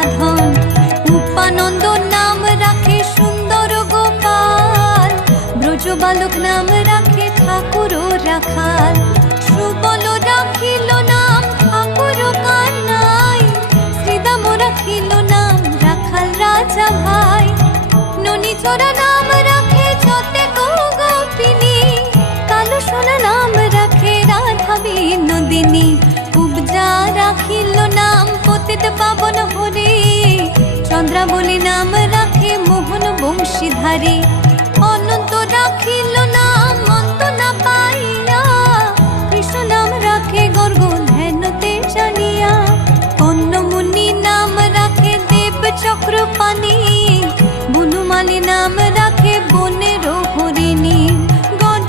সাধন। উপানন্দ নাম রাখে সুন্দর গোপাল, ব্রজ বালক নাম রাখে ঠাকুর রাখাল। সুবল রাখিল নাম ঠাকুর কানাই, শ্রীদাম রাখিল নাম রাখাল রাজা ভাই। ননীচরা নাম রাখে যতে গোপিনী, কালো সোনা নাম রাখে রাধা বিনোদিনী। কুবজা রাখিল নাম পতিত পাবন হরি, চন্দ্রাবলী নাম রাখে মোহন বংশীধারী। অনন্ত রাখিল নাম